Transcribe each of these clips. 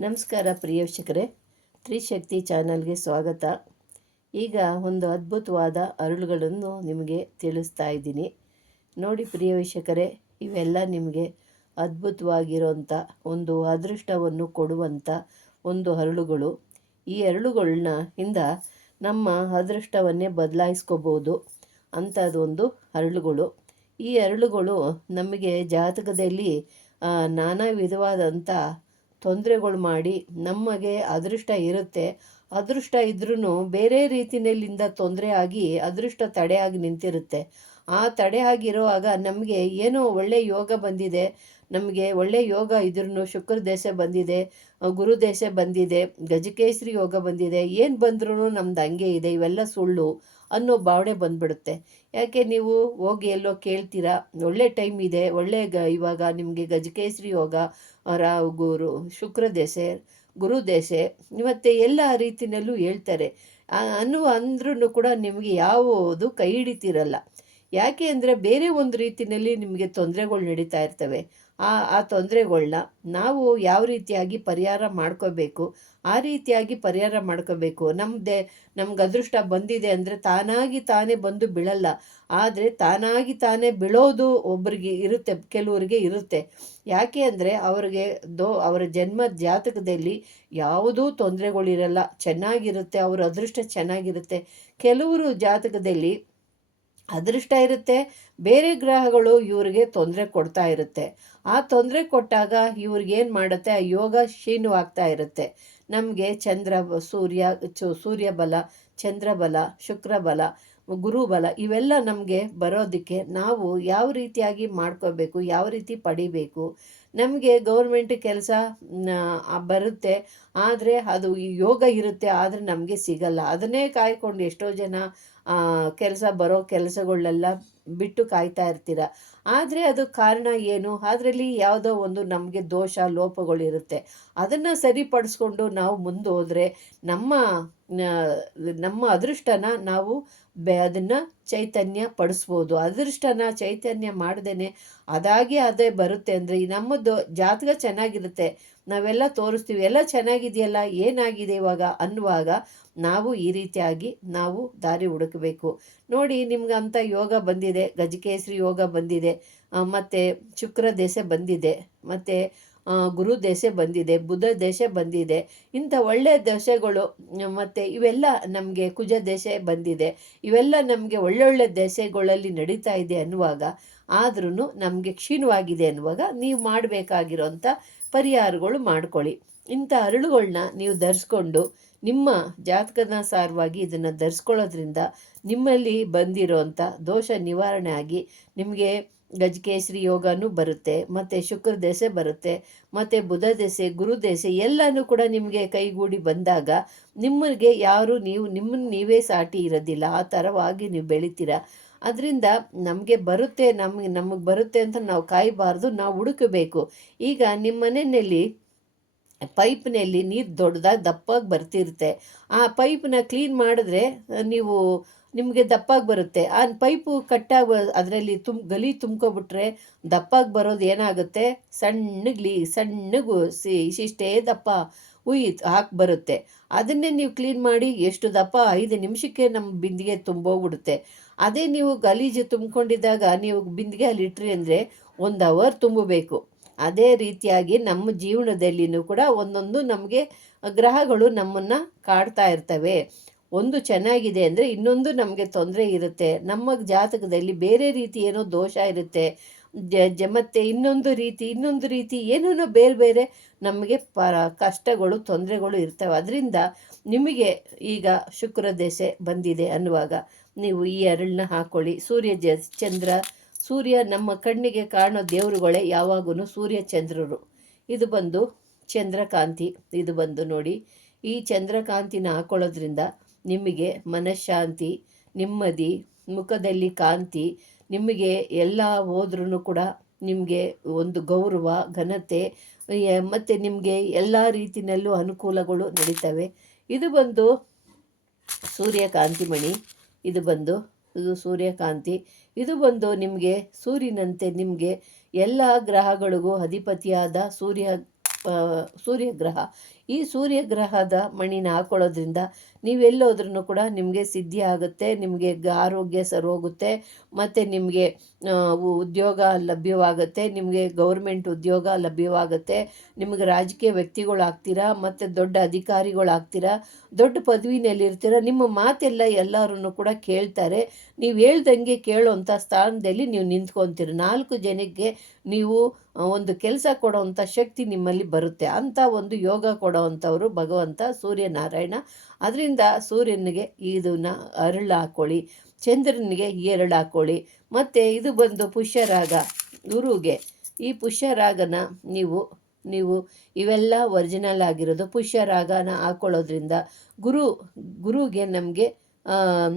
ನಮಸ್ಕಾರ ಪ್ರಿಯ ವೀಕ್ಷಕರೇ. ತ್ರಿಶಕ್ತಿ ಚಾನಲ್ಗೆ ಸ್ವಾಗತ. ಈಗ ಒಂದು ಅದ್ಭುತವಾದ ಅರುಳುಗಳನ್ನು ನಿಮಗೆ ತಿಳಿಸ್ತಾ ಇದ್ದೀನಿ. ನೋಡಿ ಪ್ರಿಯ ವೀಕ್ಷಕರೇ, ಇವೆಲ್ಲ ನಿಮಗೆ ಅದ್ಭುತವಾಗಿರೋಂಥ ಒಂದು ಅದೃಷ್ಟವನ್ನು ಕೊಡುವಂಥ ಒಂದು ಅರಳುಗಳು. ಈ ಅರಳುಗಳನ್ನ ಇಂದ ನಮ್ಮ ಅದೃಷ್ಟವನ್ನೇ ಬದಲಾಯಿಸ್ಕೋಬೋದು ಅಂಥದ್ದೊಂದು ಅರಳುಗಳು. ಈ ಅರಳುಗಳು ನಮಗೆ ಜಾತಕದಲ್ಲಿ ನಾನಾ ವಿಧವಾದಂಥ ತೊಂದರೆಗಳು ಮಾಡಿ ನಮಗೆ ಅದೃಷ್ಟ ಇರುತ್ತೆ. ಅದೃಷ್ಟ ಇದ್ರೂ ಬೇರೆ ರೀತಿಯಲ್ಲಿಂದ ತೊಂದರೆ ಆಗಿ ಅದೃಷ್ಟ ತಡೆಯಾಗಿ ನಿಂತಿರುತ್ತೆ. ಆ ತಡೆ ಆಗಿರುವಾಗ ನಮಗೆ ಏನೋ ಒಳ್ಳೆ ಯೋಗ ಬಂದಿದೆ. ನಮಗೆ ಒಳ್ಳೆ ಯೋಗ ಇದ್ರೂ ಶುಕ್ರ ದೇಶ ಬಂದಿದೆ ಗುರು ದೇಶ ಬಂದಿದೆ, ಗಜಕೇಸರಿ ಯೋಗ ಬಂದಿದೆ, ಏನು ಬಂದ್ರೂ ನಮ್ದು ಹಂಗೆ ಇದೆ, ಇವೆಲ್ಲ ಸುಳ್ಳು ಅನ್ನೋ ಭಾವನೆ ಬಂದ್ಬಿಡುತ್ತೆ. ಯಾಕೆ ನೀವು ಹೋಗಿ ಎಲ್ಲೋ ಕೇಳ್ತೀರಾ, ಒಳ್ಳೆ ಟೈಮ್ ಇದೆ, ಒಳ್ಳೆ ಗ, ಇವಾಗ ನಿಮಗೆ ಗಜಕೇಸರಿ ಯೋಗ ರಾ, ಗುರು ಶುಕ್ರ ದೇಶೆ ಗುರು ದೇಶೆ ಮತ್ತು ಎಲ್ಲ ರೀತಿಯಲ್ಲೂ ಹೇಳ್ತಾರೆ. ಅನ್ನುವ ಅಂದ್ರೂ ಕೂಡ ನಿಮಗೆ ಯಾವುದು ಕೈ ಹಿಡಿತಿರಲ್ಲ. ಯಾಕೆ ಅಂದರೆ ಬೇರೆ ಒಂದು ರೀತಿಯಲ್ಲಿ ನಿಮಗೆ ತೊಂದರೆಗಳು ನಡೀತಾ ಇರ್ತವೆ. ಆ ಆ ತೊಂದರೆಗಳನ್ನ ನಾವು ಯಾವ ರೀತಿಯಾಗಿ ಪರಿಹಾರ ಮಾಡ್ಕೋಬೇಕು, ಆ ರೀತಿಯಾಗಿ ಪರಿಹಾರ ಮಾಡ್ಕೋಬೇಕು. ನಮ್ಮದೇ ನಮ್ಗೆ ಅದೃಷ್ಟ ಬಂದಿದೆ ಅಂದರೆ ತಾನಾಗಿ ತಾನೇ ಬಂದು ಬೀಳಲ್ಲ. ಆದರೆ ತಾನಾಗಿ ತಾನೇ ಬೀಳೋದು ಒಬ್ಬರಿಗೆ ಇರುತ್ತೆ, ಕೆಲವರಿಗೆ ಇರುತ್ತೆ. ಯಾಕೆ ಅಂದರೆ ಅವ್ರಿಗೆ ದೋ, ಅವರ ಜನ್ಮ ಜಾತಕದಲ್ಲಿ ಯಾವುದೂ ತೊಂದರೆಗಳಿರಲ್ಲ. ಚೆನ್ನಾಗಿರುತ್ತೆ, ಅವ್ರ ಅದೃಷ್ಟ ಚೆನ್ನಾಗಿರುತ್ತೆ. ಕೆಲವರು ಜಾತಕದಲ್ಲಿ ಅದೃಷ್ಟ ಇರುತ್ತೆ. ಬೇರೆ ಗ್ರಹಗಳು ಇವ್ರಿಗೆ ತೊಂದರೆ ಕೊಡ್ತಾ ಇರುತ್ತೆ. ಆ ತೊಂದರೆ ಕೊಟ್ಟಾಗ ಇವ್ರಿಗೇನು ಮಾಡುತ್ತೆ? ಆ ಯೋಗ ಕ್ಷೀಣವಾಗ್ತಾ ಇರುತ್ತೆ. ನಮಗೆ ಚಂದ್ರ, ಸೂರ್ಯ, ಚು- ಸೂರ್ಯ ಬಲ ಚಂದ್ರ ಬಲ ಶುಕ್ರ ಬಲ ಗುರು ಬಲ ಇವೆಲ್ಲ ನಮಗೆ ಬರೋದಕ್ಕೆ ನಾವು ಯಾವ ರೀತಿಯಾಗಿ ಮಾಡ್ಕೋಬೇಕು ಯಾವ ರೀತಿ ಪಡಿಬೇಕು, ನಮಗೆ ಗೌರ್ಮೆಂಟ್ ಕೆಲಸ ಬರುತ್ತೆ, ಆದರೆ ಅದು ಯೋಗ ಇರುತ್ತೆ, ಆದರೆ ನಮಗೆ ಸಿಗಲ್ಲ. ಅದನ್ನೇ ಕಾಯ್ಕೊಂಡು ಎಷ್ಟೋ ಜನ ಕೆಲಸ ಬರೋ ಕೆಲಸಗಳನ್ನೆಲ್ಲ ಬಿಟ್ಟು ಕಾಯ್ತಾ ಇರ್ತೀರ. ಆದರೆ ಅದು ಕಾರಣ ಏನು? ಅದರಲ್ಲಿ ಯಾವುದೋ ಒಂದು ನಮಗೆ ದೋಷ ಲೋಪಗಳಿರುತ್ತೆ ಅದನ್ನು ಸರಿಪಡಿಸ್ಕೊಂಡು ನಾವು ಮುಂದೆ ನಮ್ಮ ನಮ್ಮ ಅದೃಷ್ಟನ ನಾವು ಬೆ, ಅದನ್ನು ಚೈತನ್ಯ ಪಡಿಸ್ಬೋದು. ಅದೃಷ್ಟನ ಚೈತನ್ಯ ಮಾಡ್ದೇ ಅದಾಗೆ ಅದೇ ಬರುತ್ತೆ ಅಂದರೆ ಈ ನಮ್ಮದು ಜಾತಕ ಚೆನ್ನಾಗಿರುತ್ತೆ. ನಾವೆಲ್ಲ ತೋರಿಸ್ತೀವಿ. ಎಲ್ಲ ಚೆನ್ನಾಗಿದೆಯಲ್ಲ, ಏನಾಗಿದೆ ಇವಾಗ ಅನ್ನುವಾಗ ನಾವು ಈ ರೀತಿಯಾಗಿ ನಾವು ದಾರಿ ಹುಡುಕಬೇಕು. ನೋಡಿ, ನಿಮ್ಗೆ ಅಂಥ ಯೋಗ ಬಂದಿದೆ. ಗಜಕೇಸರಿ ಯೋಗ ಬಂದಿದೆ. ಮತ್ತು ಶುಕ್ರ ದೆಸೆ ಬಂದಿದೆ. ಮತ್ತು ಗುರು ದೇಶ ಬಂದಿದೆ, ಬುಧ ದೇಶ ಬಂದಿದೆ, ಇಂಥ ಒಳ್ಳೆಯ ದಶೆಗಳು ಮತ್ತು ಇವೆಲ್ಲ ನಮಗೆ ಕುಜ ದೇಶ ಬಂದಿದೆ, ಇವೆಲ್ಲ ನಮಗೆ ಒಳ್ಳೊಳ್ಳೆ ದೇಶಗಳಲ್ಲಿ ನಡೀತಾ ಇದೆ ಅನ್ನುವಾಗ ಆದ್ರೂ ನಮಗೆ ಕ್ಷೀಣವಾಗಿದೆ ಅನ್ನುವಾಗ ನೀವು ಮಾಡಬೇಕಾಗಿರೋಂಥ ಪರಿಹಾರಗಳು ಮಾಡ್ಕೊಳ್ಳಿ. ಇಂಥ ಅರಳುಗಳನ್ನ ನೀವು ಧರಿಸ್ಕೊಂಡು, ನಿಮ್ಮ ಜಾತಕದ ಸಾರವಾಗಿ ಇದನ್ನು ಧರಿಸ್ಕೊಳ್ಳೋದ್ರಿಂದ ನಿಮ್ಮಲ್ಲಿ ಬಂದಿರೋಂಥ ದೋಷ ನಿವಾರಣೆ ಆಗಿ ನಿಮಗೆ ಗಜಕೇಸರಿ ಯೋಗನೂ ಬರುತ್ತೆ, ಮತ್ತು ಶುಕ್ರ ದೆಸೆ ಬರುತ್ತೆ, ಮತ್ತು ಬುಧ ದೆಸೆ, ಗುರು ದೆಸೆ ಎಲ್ಲನೂ ಕೂಡ ನಿಮಗೆ ಕೈಗೂಡಿ ಬಂದಾಗ ನಿಮಗೆ ಯಾರು ನೀವು, ನಿಮ್ಮನ್ನು ನೀವೇ ಸಾಟಿ ಇರೋದಿಲ್ಲ, ಆ ಥರವಾಗಿ ನೀವು ಬೆಳಿತೀರ. ಅದರಿಂದ ನಮಗೆ ಬರುತ್ತೆ, ನಮಗೆ ನಮಗೆ ಬರುತ್ತೆ ಅಂತ ನಾವು ಕಾಯಬಾರ್ದು, ನಾವು ಹುಡುಕಬೇಕು. ಈಗ ನಿಮ್ಮ ಮನೆಯಲ್ಲಿ ಪೈಪ್ನಲ್ಲಿ ನೀರು ದೊಡ್ಡದಾಗಿ ದಪ್ಪಾಗಿ ಬರ್ತಿರುತ್ತೆ. ಆ ಪೈಪ್ನ ಕ್ಲೀನ್ ಮಾಡಿದ್ರೆ ನೀವು ನಿಮಗೆ ದಪ್ಪಾಗಿ ಬರುತ್ತೆ. ಆ ಪೈಪು ಕಟ್ಟಾಗ ಅದರಲ್ಲಿ ತುಂಬ ಗಲಿ ತುಂಬ್ಕೊಬಿಟ್ರೆ ದಪ್ಪಾಗಿ ಬರೋದು ಏನಾಗುತ್ತೆ? ಸಣ್ಣಗೆ ಲೀ ಸಣ್ಣಗೆ ಸಿ, ಇಷ್ಟಿಷ್ಟೇ ದಪ್ಪ ಉಯ್ ಹಾಕಿ ಬರುತ್ತೆ. ಅದನ್ನೇ ನೀವು ಕ್ಲೀನ್ ಮಾಡಿ ಎಷ್ಟು ದಪ್ಪ ಐದು ನಿಮಿಷಕ್ಕೆ ನಮ್ಮ ಬಿಂದಿಗೆ ತುಂಬೋಗ್ಬಿಡುತ್ತೆ ಅದೇ ನೀವು ಗಲೀಜು ತುಂಬಿಕೊಂಡಿದ್ದಾಗ ನೀವು ಬಿಂದಿಗೆ ಅಲ್ಲಿ ಇಟ್ರಿ ಅಂದರೆ ಒಂದು ಅವರ್ ತುಂಬಬೇಕು. ಅದೇ ರೀತಿಯಾಗಿ ನಮ್ಮ ಜೀವನದಲ್ಲಿನೂ ಕೂಡ ಒಂದೊಂದು ನಮಗೆ ಗ್ರಹಗಳು ನಮ್ಮನ್ನು ಕಾಡ್ತಾ ಇರ್ತವೆ. ಒಂದು ಚೆನ್ನಾಗಿದೆ ಅಂದರೆ ಇನ್ನೊಂದು ನಮಗೆ ತೊಂದರೆ ಇರುತ್ತೆ. ನಮ್ಮ ಜಾತಕದಲ್ಲಿ ಬೇರೆ ರೀತಿ ಏನೋ ದೋಷ ಇರುತ್ತೆ. ಜ ಮತ್ತೆ ಇನ್ನೊಂದು ರೀತಿ ಇನ್ನೊಂದು ರೀತಿ ಏನೇನೋ ಬೇರೆ ಬೇರೆ ನಮಗೆ ಪ, ಕಷ್ಟಗಳು, ತೊಂದರೆಗಳು ಇರ್ತವೆ. ಅದರಿಂದ ನಿಮಗೆ ಈಗ ಶುಕ್ರ ದೆಸೆ ಬಂದಿದೆ ಅನ್ನುವಾಗ ನೀವು ಈ ಅರಳನ್ನ ಹಾಕ್ಕೊಳ್ಳಿ ಸೂರ್ಯ ಜ, ಚಂದ್ರ, ಸೂರ್ಯ ನಮ್ಮ ಕಣ್ಣಿಗೆ ಕಾಣೋ ದೇವರುಗಳೇ ಯಾವಾಗೂ ಸೂರ್ಯ ಚಂದ್ರರು. ಇದು ಬಂದು ಚಂದ್ರಕಾಂತಿ, ಇದು ಬಂದು ನೋಡಿ. ಈ ಚಂದ್ರಕಾಂತಿನ ಹಾಕೊಳ್ಳೋದ್ರಿಂದ ನಿಮಗೆ ಮನಃಶಾಂತಿ, ನೆಮ್ಮದಿ, ಮುಖದಲ್ಲಿ ಕಾಂತಿ, ನಿಮಗೆ ಎಲ್ಲ ಹೋದ್ರೂ ಕೂಡ ನಿಮಗೆ ಒಂದು ಗೌರವ, ಘನತೆ ಮತ್ತು ನಿಮಗೆ ಎಲ್ಲ ರೀತಿಯಲ್ಲೂ ಅನುಕೂಲಗಳು ನಡೀತವೆ. ಇದು ಬಂದು ಸೂರ್ಯಕಾಂತಿ ಮಣಿ ಇದು ಬಂದು ಇದು ಸೂರ್ಯಕಾಂತಿ, ಇದು ಬಂದು ನಿಮಗೆ ಸೂರ್ಯನಂತೆ ನಿಮಗೆ ಎಲ್ಲ ಗ್ರಹಗಳಿಗೂ ಅಧಿಪತಿಯಾದ ಸೂರ್ಯ ಸೂರ್ಯಗ್ರಹ. ಈ ಸೂರ್ಯಗ್ರಹದ ಮಣಿನ ಹಾಕೊಳ್ಳೋದ್ರಿಂದ ನೀವೆಲ್ಲೋದ್ರೂ ಕೂಡ ನಿಮಗೆ ಸಿದ್ಧಿ ಆಗುತ್ತೆ, ನಿಮಗೆ ಆರೋಗ್ಯ ಸರೋಗುತ್ತೆ, ಮತ್ತು ನಿಮಗೆ ಉದ್ಯೋಗ ಲಭ್ಯವಾಗುತ್ತೆ, ನಿಮಗೆ ಗೌರ್ಮೆಂಟ್ ಉದ್ಯೋಗ ಲಭ್ಯವಾಗುತ್ತೆ, ನಿಮಗೆ ರಾಜಕೀಯ ವ್ಯಕ್ತಿಗಳಾಗ್ತೀರಾ, ಮತ್ತು ದೊಡ್ಡ ಅಧಿಕಾರಿಗಳಾಗ್ತೀರಾ, ದೊಡ್ಡ ಪದವಿನಲ್ಲಿರ್ತೀರ, ನಿಮ್ಮ ಮಾತೆಲ್ಲ ಎಲ್ಲರೂ ಕೂಡ ಕೇಳ್ತಾರೆ, ನೀವು ಹೇಳ್ದಂಗೆ ಕೇಳೋವಂಥ ಸ್ಥಾನದಲ್ಲಿ ನೀವು ನಿಂತ್ಕೊತೀರಿ. ನಾಲ್ಕು ಜನಕ್ಕೆ ನೀವು ಒಂದು ಕೆಲಸ ಕೊಡೋವಂಥ ಶಕ್ತಿ ನಿಮ್ಮಲ್ಲಿ ಬರುತ್ತೆ. ಅಂಥ ಒಂದು ಯೋಗ ಕೊಡೋವಂಥವ್ರು ಭಗವಂತ ಸೂರ್ಯನಾರಾಯಣ ಅದರಿಂದ ಸೂರ್ಯನಿಗೆ ಇದನ್ನ ಅರಳು ಹಾಕ್ಕೊಳ್ಳಿ ಚಂದ್ರನಿಗೆ ಏರಳು ಹಾಕ್ಕೊಳ್ಳಿ ಮತ್ತು ಇದು ಬಂದು ಪುಷ್ಯರಾಗ ಗುರುಗೆ. ಈ ಪುಷ್ಯರಾಗನ ನೀವು ನೀವು ಇವೆಲ್ಲ ಒರಿಜಿನಲ್ ಆಗಿರೋದು ಪುಷ್ಯರಾಗನ ಹಾಕ್ಕೊಳ್ಳೋದ್ರಿಂದ ಗುರು, ಗುರುಗೆ ನಮಗೆ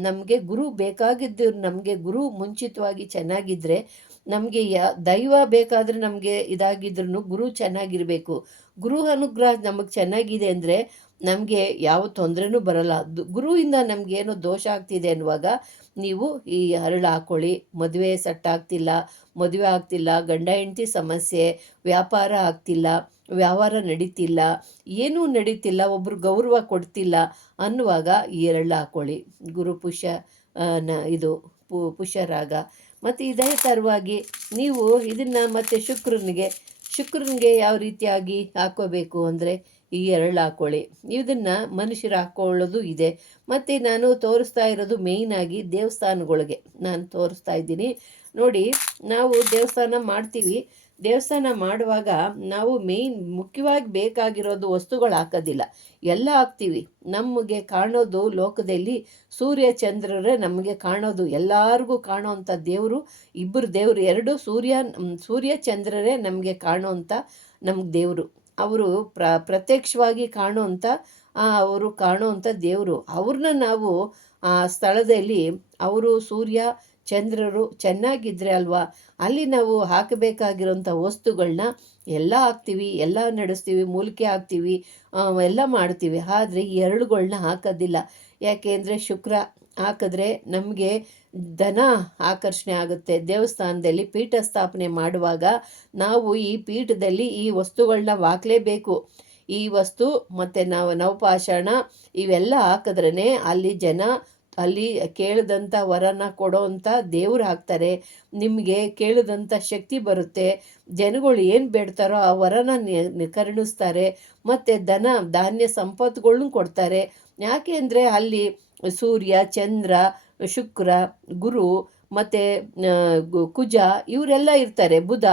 ನಮಗೆ ಗುರು ಬೇಕಾಗಿದ್ದು ನಮಗೆ ಗುರು ಮುಂಚಿತವಾಗಿ ಚೆನ್ನಾಗಿದ್ದರೆ ನಮಗೆ ಯಾ, ದೈವ ಬೇಕಾದರೆ ನಮಗೆ ಇದಾಗಿದ್ರು ಗುರು ಚೆನ್ನಾಗಿರಬೇಕು. ಗುರು ಅನುಗ್ರಹ ನಮಗೆ ಚೆನ್ನಾಗಿದೆ ಅಂದರೆ ನಮಗೆ ಯಾವ ತೊಂದರೆನೂ ಬರಲ್ಲ. ಗುರುವಿಂದ ನಮಗೇನು ದೋಷ ಆಗ್ತಿದೆ ಅನ್ನುವಾಗ ನೀವು ಈ ಹರಳು ಹಾಕ್ಕೊಳ್ಳಿ ಮದುವೆ ಸಟ್ಟಾಗ್ತಿಲ್ಲ ಮದುವೆ ಆಗ್ತಿಲ್ಲ, ಗಂಡ ಹೆಂಡತಿ ಸಮಸ್ಯೆ, ವ್ಯಾಪಾರ ಆಗ್ತಿಲ್ಲ, ವ್ಯವಹಾರ ನಡೀತಿಲ್ಲ, ಏನೂ ನಡೀತಿಲ್ಲ, ಒಬ್ರು ಗೌರವ ಕೊಡ್ತಿಲ್ಲ ಅನ್ನುವಾಗ ಈ ಎರಳು ಹಾಕ್ಕೊಳ್ಳಿ ಗುರು ಪುಷ್ಯ ನ, ಇದು ಪು, ಪುಷ್ಯರಾಗ. ಮತ್ತು ಇದೇ ಸರವಾಗಿ ನೀವು ಇದನ್ನು ಮತ್ತು ಶುಕ್ರನಿಗೆ ಶುಕ್ರನಿಗೆ ಯಾವ ರೀತಿಯಾಗಿ ಹಾಕೋಬೇಕು ಅಂದರೆ ಈ ಎರಳು ಹಾಕೊಳ್ಳಿ ಇದನ್ನು ಮನುಷ್ಯರು ಹಾಕ್ಕೊಳ್ಳೋದು ಇದೆ. ಮತ್ತು ನಾನು ತೋರಿಸ್ತಾ ಇರೋದು ಮೇಯ್ನಾಗಿ ದೇವಸ್ಥಾನಗಳಿಗೆ. ನಾನು ತೋರಿಸ್ತಾ ಇದ್ದೀನಿ. ನೋಡಿ, ನಾವು ದೇವಸ್ಥಾನ ಮಾಡ್ತೀವಿ. ದೇವಸ್ಥಾನ ಮಾಡುವಾಗ ನಾವು ಮೇಯ್ನ್ ಮುಖ್ಯವಾಗಿ ಬೇಕಾಗಿರೋದು ವಸ್ತುಗಳು ಹಾಕೋದಿಲ್ಲ. ಎಲ್ಲ ಹಾಕ್ತೀವಿ. ನಮಗೆ ಕಾಣೋದು ಲೋಕದಲ್ಲಿ ಸೂರ್ಯ ಚಂದ್ರರೇ ನಮಗೆ ಕಾಣೋದು. ಎಲ್ಲರಿಗೂ ಕಾಣೋವಂಥ ದೇವರು ಇಬ್ಬರು ದೇವರು. ಎರಡು ಸೂರ್ಯ ಸೂರ್ಯ ಚಂದ್ರರೇ ನಮಗೆ ಕಾಣೋವಂಥ ನಮ್ಗೆ ದೇವರು. ಅವರು ಪ್ರ, ಪ್ರತ್ಯಕ್ಷವಾಗಿ ಕಾಣುವಂಥ ಅವರು ಕಾಣುವಂಥ ದೇವರು. ಅವ್ರನ್ನ ನಾವು, ಆ, ಸ್ಥಳದಲ್ಲಿ ಅವರು ಸೂರ್ಯ, ಚಂದ್ರರು ಚೆನ್ನಾಗಿದ್ದರೆ ಅಲ್ವಾ, ಅಲ್ಲಿ ನಾವು ಹಾಕಬೇಕಾಗಿರೋಂಥ ವಸ್ತುಗಳನ್ನ ಎಲ್ಲ ಹಾಕ್ತೀವಿ, ಎಲ್ಲ ನಡೆಸ್ತೀವಿ, ಮೂಲಿಕೆ ಹಾಕ್ತೀವಿ ಎಲ್ಲ ಮಾಡ್ತೀವಿ. ಆದರೆ ಈ ಎರಳುಗಳನ್ನ ಹಾಕೋದಿಲ್ಲ. ಯಾಕೆ ಅಂದರೆ ಶುಕ್ರ ಹಾಕಿದ್ರೆ ನಮಗೆ ಧನ ಆಕರ್ಷಣೆ ಆಗುತ್ತೆ. ದೇವಸ್ಥಾನದಲ್ಲಿ ಪೀಠ ಸ್ಥಾಪನೆ ಮಾಡುವಾಗ ನಾವು ಈ ಪೀಠದಲ್ಲಿ ಈ ವಸ್ತುಗಳನ್ನ ಹಾಕಲೇಬೇಕು. ಈ ವಸ್ತು ಮತ್ತು ನಾವು ನವಪಾಷಾಣ ಇವೆಲ್ಲ ಹಾಕಿದ್ರೇ ಅಲ್ಲಿ ಜನ ಅಲ್ಲಿ ಕೇಳಿದಂಥ ವರನ ಕೊಡೋವಂಥ ದೇವ್ರು ಹಾಕ್ತಾರೆ. ನಿಮಗೆ ಕೇಳಿದಂಥ ಶಕ್ತಿ ಬರುತ್ತೆ. ಜನಗಳು ಏನು ಬೇಡ್ತಾರೋ ಆ ವರನ ಕರುಣಿಸ್ತಾರೆ ಮತ್ತು ಧನ, ಧಾನ್ಯ, ಸಂಪತ್ತುಗಳ್ನೂ ಕೊಡ್ತಾರೆ. ಯಾಕೆ ಅಂದರೆ ಅಲ್ಲಿ ಸೂರ್ಯ, ಚಂದ್ರ, ಶುಕ್ರ, ಗುರು ಮತ್ತು ಕುಜ ಇವರೆಲ್ಲ ಇರ್ತಾರೆ, ಬುಧ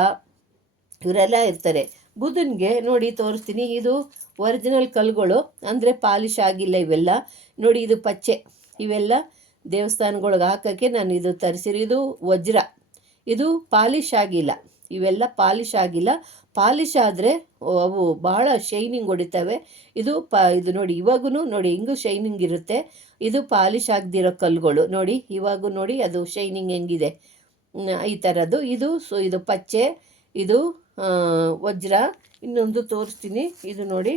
ಇವರೆಲ್ಲ ಇರ್ತಾರೆ. ಬುಧನ್ಗೆ ನೋಡಿ ತೋರಿಸ್ತೀನಿ, ಇದು ಒರಿಜಿನಲ್ ಕಲ್ಲುಗಳು, ಅಂದರೆ ಪಾಲಿಶ್ ಆಗಿಲ್ಲ ಇವೆಲ್ಲ. ನೋಡಿ ಇದು ಪಚ್ಚೆ, ಇವೆಲ್ಲ ದೇವಸ್ಥಾನಗಳಿಗೆ ಹಾಕೋಕ್ಕೆ ನಾನು ಇದು ತರಿಸಿರಿ ಇದು ವಜ್ರ. ಇದು ಪಾಲಿಶ್ ಆಗಿಲ್ಲ. ಇವೆಲ್ಲ ಪಾಲಿಶ್ ಆಗಿಲ್ಲ. ಪಾಲಿಶ್ ಆದರೆ ಅವು ಭಾಳ ಶೈನಿಂಗ್ ಹೊಡಿತವೆ. ಇದು ಪ, ಇದು ನೋಡಿ ಇವಾಗೂ ನೋಡಿ ಹಿಂಗೂ ಶೈನಿಂಗ್ ಇರುತ್ತೆ. ಇದು ಪಾಲಿಶ್ ಆಗದಿರೋ ಕಲ್ಲುಗಳು ನೋಡಿ ಇವಾಗೂ ನೋಡಿ ಅದು ಶೈನಿಂಗ್ ಹೆಂಗಿದೆ. ಈ ಥರದ್ದು ಇದು ಸೊ, ಇದು ಪಚ್ಚೆ, ಇದು ವಜ್ರ. ಇನ್ನೊಂದು ತೋರಿಸ್ತೀನಿ. ಇದು ನೋಡಿ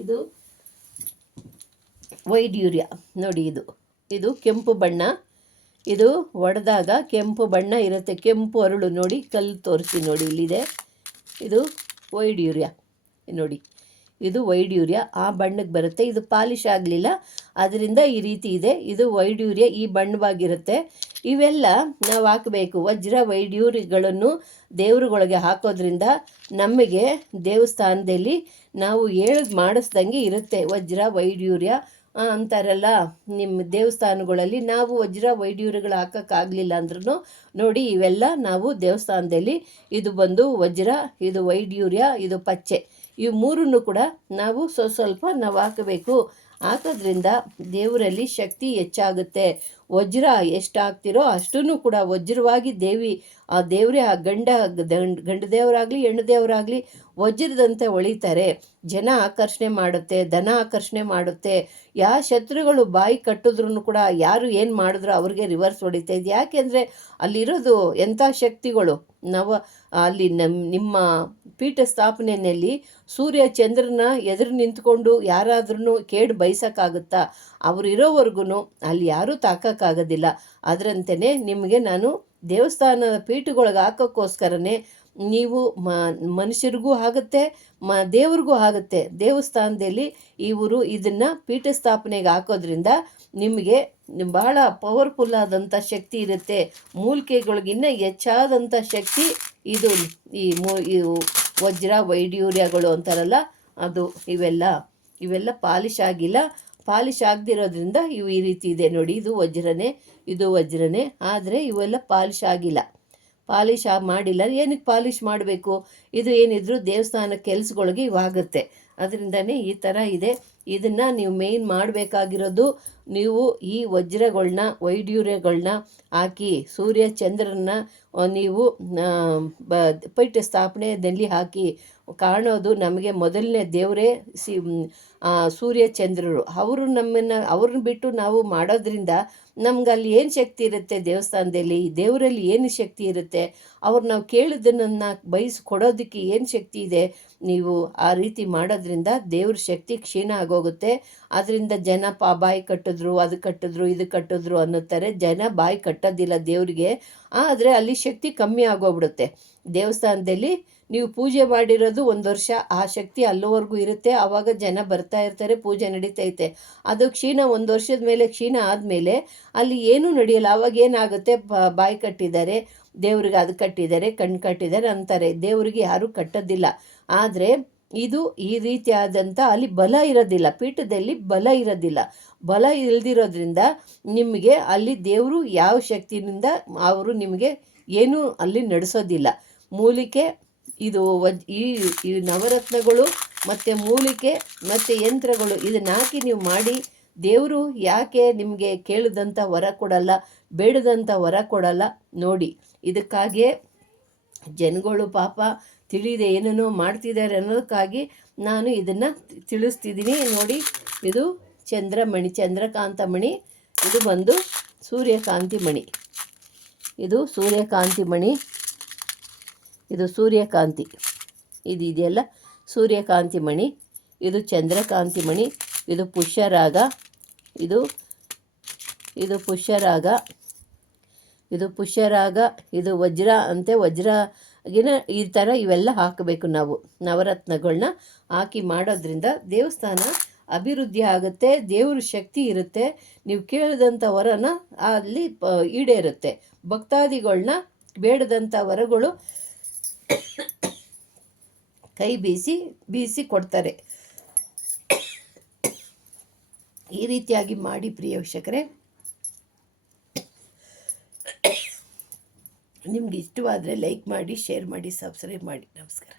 ಇದು ವೈಡ್ ಯೂರಿಯಾ ನೋಡಿ ಇದು. ಇದು ಕೆಂಪು ಬಣ್ಣ. ಇದು ಒಡೆದಾಗ ಕೆಂಪು ಬಣ್ಣ ಇರುತ್ತೆ. ಕೆಂಪು ಅರಳು ನೋಡಿ ಕಲ್ಲು ತೋರಿಸಿ ನೋಡಿ ಇಲ್ಲಿದೆ. ಇದು ವೈಡ್ ಯೂರಿಯಾ ನೋಡಿ ಇದು ವೈಡ್ ಯೂರಿಯಾ ಆ ಬಣ್ಣಕ್ಕೆ ಬರುತ್ತೆ. ಇದು ಪಾಲಿಶ್ ಆಗಲಿಲ್ಲ. ಅದರಿಂದ ಈ ರೀತಿ ಇದೆ. ಇದು ವೈಡ್ ಯೂರಿಯಾ ಈ ಬಣ್ಣವಾಗಿರುತ್ತೆ. ಇವೆಲ್ಲ ನಾವು ಹಾಕಬೇಕು. ವಜ್ರ ವೈಡ್ ಯೂರಿಗಳನ್ನು ದೇವರುಗಳಿಗೆ ಹಾಕೋದ್ರಿಂದ ನಮಗೆ ದೇವಸ್ಥಾನದಲ್ಲಿ ನಾವು ಹೇಳಿ ಮಾಡಿಸ್ದಂಗೆ ಇರುತ್ತೆ. ವಜ್ರ ವೈಡ್ ಯೂರಿಯಾ ಆ, ಅಂತಾರಲ್ಲ ನಿಮ್ಮ ದೇವಸ್ಥಾನಗಳಲ್ಲಿ ನಾವು ವಜ್ರ ವೈಡ್ಯೂರ್ಯಗಳು ಹಾಕೋಕ್ಕಾಗಲಿಲ್ಲ ಅಂದ್ರೂ ನೋಡಿ ಇವೆಲ್ಲ ನಾವು ದೇವಸ್ಥಾನದಲ್ಲಿ ಇದು ಬಂದು ವಜ್ರ, ಇದು ವೈಡ್ಯೂರ್ಯ ಇದು ಪಚ್ಚೆ. ಇವು ಮೂರನ್ನು ಕೂಡ ನಾವು ಸ್ವ ಸ್ವಲ್ಪ ನಾವು ಹಾಕಬೇಕು. ಹಾಕೋದ್ರಿಂದ ದೇವರಲ್ಲಿ ಶಕ್ತಿ ಹೆಚ್ಚಾಗುತ್ತೆ. ವಜ್ರ ಎಷ್ಟು ಹಾಕ್ತಿರೋ ಅಷ್ಟೂ ಕೂಡ ವಜ್ರವಾಗಿ ದೇವಿ, ಆ ದೇವರೇ, ಆ ಗಂಡ ಗಂಡ ಗಂಡ ದೇವರಾಗಲಿ, ಹೆಣ್ಣು ದೇವರಾಗಲಿ ವಜ್ರದಂತೆ ಒಳಿತಾರೆ. ಜನ ಆಕರ್ಷಣೆ ಮಾಡುತ್ತೆ, ಧನ ಆಕರ್ಷಣೆ ಮಾಡುತ್ತೆ. ಯಾವ ಶತ್ರುಗಳು ಬಾಯಿ ಕಟ್ಟಿದ್ರು ಕೂಡ ಯಾರು ಏನು ಮಾಡಿದ್ರು ಅವ್ರಿಗೆ ರಿವರ್ಸ್ ಹೊಡಿತಾ ಇದೆ ಯಾಕೆಂದರೆ ಅಲ್ಲಿರೋದು ಎಂಥ ಶಕ್ತಿಗಳು? ನವ, ಅಲ್ಲಿ ನಮ್ಮ ನಿಮ್ಮ ಪೀಠ ಸ್ಥಾಪನೆಯಲ್ಲಿ ಸೂರ್ಯ ಚಂದ್ರನ ಎದುರು ನಿಂತ್ಕೊಂಡು ಯಾರಾದ್ರೂ ಕೇಡು ಬಯಸೋಕ್ಕಾಗುತ್ತಾ ಅವರು ಇರೋವರೆಗೂ ಅಲ್ಲಿ ಯಾರೂ ತಾಕೋಕ್ಕಾಗೋದಿಲ್ಲ. ಅದರಂತೆಯೇ ನಿಮಗೆ ನಾನು ದೇವಸ್ಥಾನದ ಪೀಠಗಳಿಗೆ ಹಾಕೋಕ್ಕೋಸ್ಕರನೇ ನೀವು ಮ, ಮನುಷ್ಯರಿಗೂ ಆಗುತ್ತೆ, ಮ, ದೇವ್ರಿಗೂ ಆಗುತ್ತೆ. ದೇವಸ್ಥಾನದಲ್ಲಿ ಇವರು ಇದನ್ನು ಪೀಠ ಸ್ಥಾಪನೆಗೆ ಹಾಕೋದ್ರಿಂದ ನಿಮಗೆ ಬಹಳ ಪವರ್ಫುಲ್ ಆದಂಥ ಶಕ್ತಿ ಇರುತ್ತೆ. ಮೂಲಿಕೆಗಳಿಗಿನ್ನ ಹೆಚ್ಚಾದಂಥ ಶಕ್ತಿ ಇದು, ಈ ಮೂ ವಜ್ರ ವೈಡ್ಯೂರ್ಯಗಳು ಅಂತಾರಲ್ಲ, ಅದು ಇವೆಲ್ಲ ಇವೆಲ್ಲ ಪಾಲಿಶ್ ಆಗಿಲ್ಲ. ಪಾಲಿಶ್ ಆಗದಿರೋದ್ರಿಂದ ಇವು ಈ ರೀತಿ ಇದೆ ನೋಡಿ, ಇದು ವಜ್ರನೇ ಇದು ವಜ್ರನೇ, ಆದರೆ ಇವೆಲ್ಲ ಪಾಲಿಶ್ ಆಗಿಲ್ಲ. ಪಾಲಿಶ್ ಆಗಿ ಮಾಡಿಲ್ಲ. ಏನಕ್ಕೆ ಪಾಲಿಶ್ ಮಾಡಬೇಕು? ಇದು ಏನಿದ್ರು ದೇವಸ್ಥಾನ ಕೆಲಸಗಳಿಗೆ ಇವಾಗುತ್ತೆ. ಅದರಿಂದನೇ ಈ ಥರ ಇದೆ. ಇದನ್ನು ನೀವು ಮೇಯ್ನ್ ಮಾಡಬೇಕಾಗಿರೋದು ನೀವು ಈ ವಜ್ರಗಳನ್ನ ವೈಡ್ಯೂರ್ಯಗಳನ್ನ ಹಾಕಿ, ಸೂರ್ಯ ಚಂದ್ರನ ನೀವು ಬ ಪೀಠ ಸ್ಥಾಪನೆಯಲ್ಲಿ ಹಾಕಿ ಕಾಣೋದು ನಮಗೆ ಮೊದಲನೇ ದೇವರೇ ಸಿ ಸೂರ್ಯ ಚಂದ್ರರು. ಅವರು ನಮ್ಮನ್ನು, ಅವ್ರನ್ನ ಬಿಟ್ಟು ನಾವು ಮಾಡೋದ್ರಿಂದ ನಮ್ಗೆ ಅಲ್ಲಿ ಏನು ಶಕ್ತಿ ಇರುತ್ತೆ ದೇವಸ್ಥಾನದಲ್ಲಿ? ದೇವರಲ್ಲಿ ಏನು ಶಕ್ತಿ ಇರುತ್ತೆ? ಅವ್ರು ನಾವು ಕೇಳಿದ್ದನ್ನು ಬಯಸಿ ಕೊಡೋದಕ್ಕೆ ಏನು ಶಕ್ತಿ ಇದೆ? ನೀವು ಆ ರೀತಿ ಮಾಡೋದ್ರಿಂದ ದೇವ್ರ ಶಕ್ತಿ ಕ್ಷೀಣ ಆಗೋಗುತ್ತೆ. ಅದರಿಂದ ಜನ ಪಾ ಬಾಯಿ ಕಟ್ಟಿದ್ರು, ಅದು ಕಟ್ಟಿದ್ರು, ಇದು ಕಟ್ಟಿದ್ರು ಅನ್ನುತ್ತಾರೆ. ಜನ ಬಾಯಿ ಕಟ್ಟೋದಿಲ್ಲ ದೇವರಿಗೆ. ಆದರೆ ಅಲ್ಲಿ ಶಕ್ತಿ ಕಮ್ಮಿ ಆಗೋಗ್ಬಿಡುತ್ತೆ. ದೇವಸ್ಥಾನದಲ್ಲಿ ನೀವು ಪೂಜೆ ಮಾಡಿರೋದು ಒಂದು ವರ್ಷ, ಆ ಶಕ್ತಿ ಅಲ್ಲೋವರೆಗೂ ಇರುತ್ತೆ ಆವಾಗ ಜನ ಬರ್ತಾ ಇರ್ತಾರೆ, ಪೂಜೆ ನಡೀತೈತೆ ಅದು ಕ್ಷೀಣ ಒಂದು ವರ್ಷದ ಮೇಲೆ ಕ್ಷೀಣ ಆದಮೇಲೆ ಅಲ್ಲಿ ಏನೂ ನಡೆಯಲ್ಲ ಆವಾಗ ಏನಾಗುತ್ತೆ ಬಾಯಿ ಕಟ್ಟಿದ್ದಾರೆ, ದೇವ್ರಿಗೆ ಅದು ಕಟ್ಟಿದ್ದಾರೆ ಕಣ್ಣು ಕಟ್ಟಿದ್ದಾರೆ ಅಂತಾರೆ. ದೇವರಿಗೆ ಯಾರೂ ಕಟ್ಟೋದಿಲ್ಲ. ಆದರೆ ಇದು ಈ ರೀತಿಯಾದಂಥ ಅಲ್ಲಿ ಬಲ ಇರೋದಿಲ್ಲ, ಪೀಠದಲ್ಲಿ ಬಲ ಇರೋದಿಲ್ಲ. ಬಲ ಇಲ್ದಿರೋದ್ರಿಂದ ನಿಮಗೆ ಅಲ್ಲಿ ದೇವರು ಯಾವ ಶಕ್ತಿಯಿಂದ ಅವರು ನಿಮಗೆ ಏನೂ ಅಲ್ಲಿ ನಡೆಸೋದಿಲ್ಲ. ಮೂಲಿಕೆ, ಇದು ವಜ್, ಈ ನವರತ್ನಗಳು ಮತ್ತು ಮೂಲಿಕೆ ಮತ್ತು ಯಂತ್ರಗಳು ಇದನ್ನಾಕಿ ನೀವು ಮಾಡಿ, ದೇವರು ಯಾಕೆ ನಿಮಗೆ ಕೇಳಿದಂಥ ವರ ಕೊಡಲ್ಲ ಬೇಡದಂಥ ವರ ಕೊಡಲ್ಲ ನೋಡಿ. ಇದಕ್ಕಾಗಿಯೇ ಜನಗಳು ಪಾಪ ತಿಳಿದೆ ಏನೇನೋ ಮಾಡ್ತಿದ್ದಾರೆ ಅನ್ನೋದಕ್ಕಾಗಿ ನಾನು ಇದನ್ನು ತಿಳಿಸ್ತಿದ್ದೀನಿ. ನೋಡಿ, ಇದು ಚಂದ್ರಮಣಿ ಚಂದ್ರಕಾಂತ ಮಣಿ, ಇದು ಬಂದು ಸೂರ್ಯಕಾಂತಿ ಮಣಿ. ಇದು ಸೂರ್ಯಕಾಂತಿ ಮಣಿ. ಇದು ಸೂರ್ಯಕಾಂತಿ. ಇದು ಇದೆಯಲ್ಲ? ಸೂರ್ಯಕಾಂತಿ ಮಣಿ, ಇದು ಚಂದ್ರಕಾಂತಿ ಮಣಿ, ಇದು ಪುಷ್ಯರಾಗ, ಇದು ಇದು ಪುಷ್ಯರಾಗ ಇದು ಪುಷ್ಯರಾಗ, ಇದು ವಜ್ರ ಅಂತೆ ವಜ್ರಗಿನ ಈ ಥರ ಇವೆಲ್ಲ ಹಾಕಬೇಕು ನಾವು. ನವರತ್ನಗಳನ್ನ ಹಾಕಿ ಮಾಡೋದ್ರಿಂದ ದೇವಸ್ಥಾನ ಅಭಿವೃದ್ಧಿ ಆಗುತ್ತೆ, ದೇವ್ರ ಶಕ್ತಿ ಇರುತ್ತೆ, ನೀವು ಕೇಳಿದಂಥ ವರನ ಅಲ್ಲಿ ಈಡೇರುತ್ತೆ. ಭಕ್ತಾದಿಗಳನ್ನ ಬೇಡದಂಥ ವರಗಳು ಕೈ ಬೀಸಿ ಬೀಸಿ ಕೊಡ್ತಾರೆ. ಈ ರೀತಿಯಾಗಿ ಮಾಡಿ ಪ್ರಿಯ ವೀಕ್ಷಕರೇ. ನಿಮ್ಗೆ ಇಷ್ಟವಾದರೆ ಲೈಕ್ ಮಾಡಿ ಶೇರ್ ಮಾಡಿ ಸಬ್ಸ್ಕ್ರೈಬ್ ಮಾಡಿ. ನಮಸ್ಕಾರ.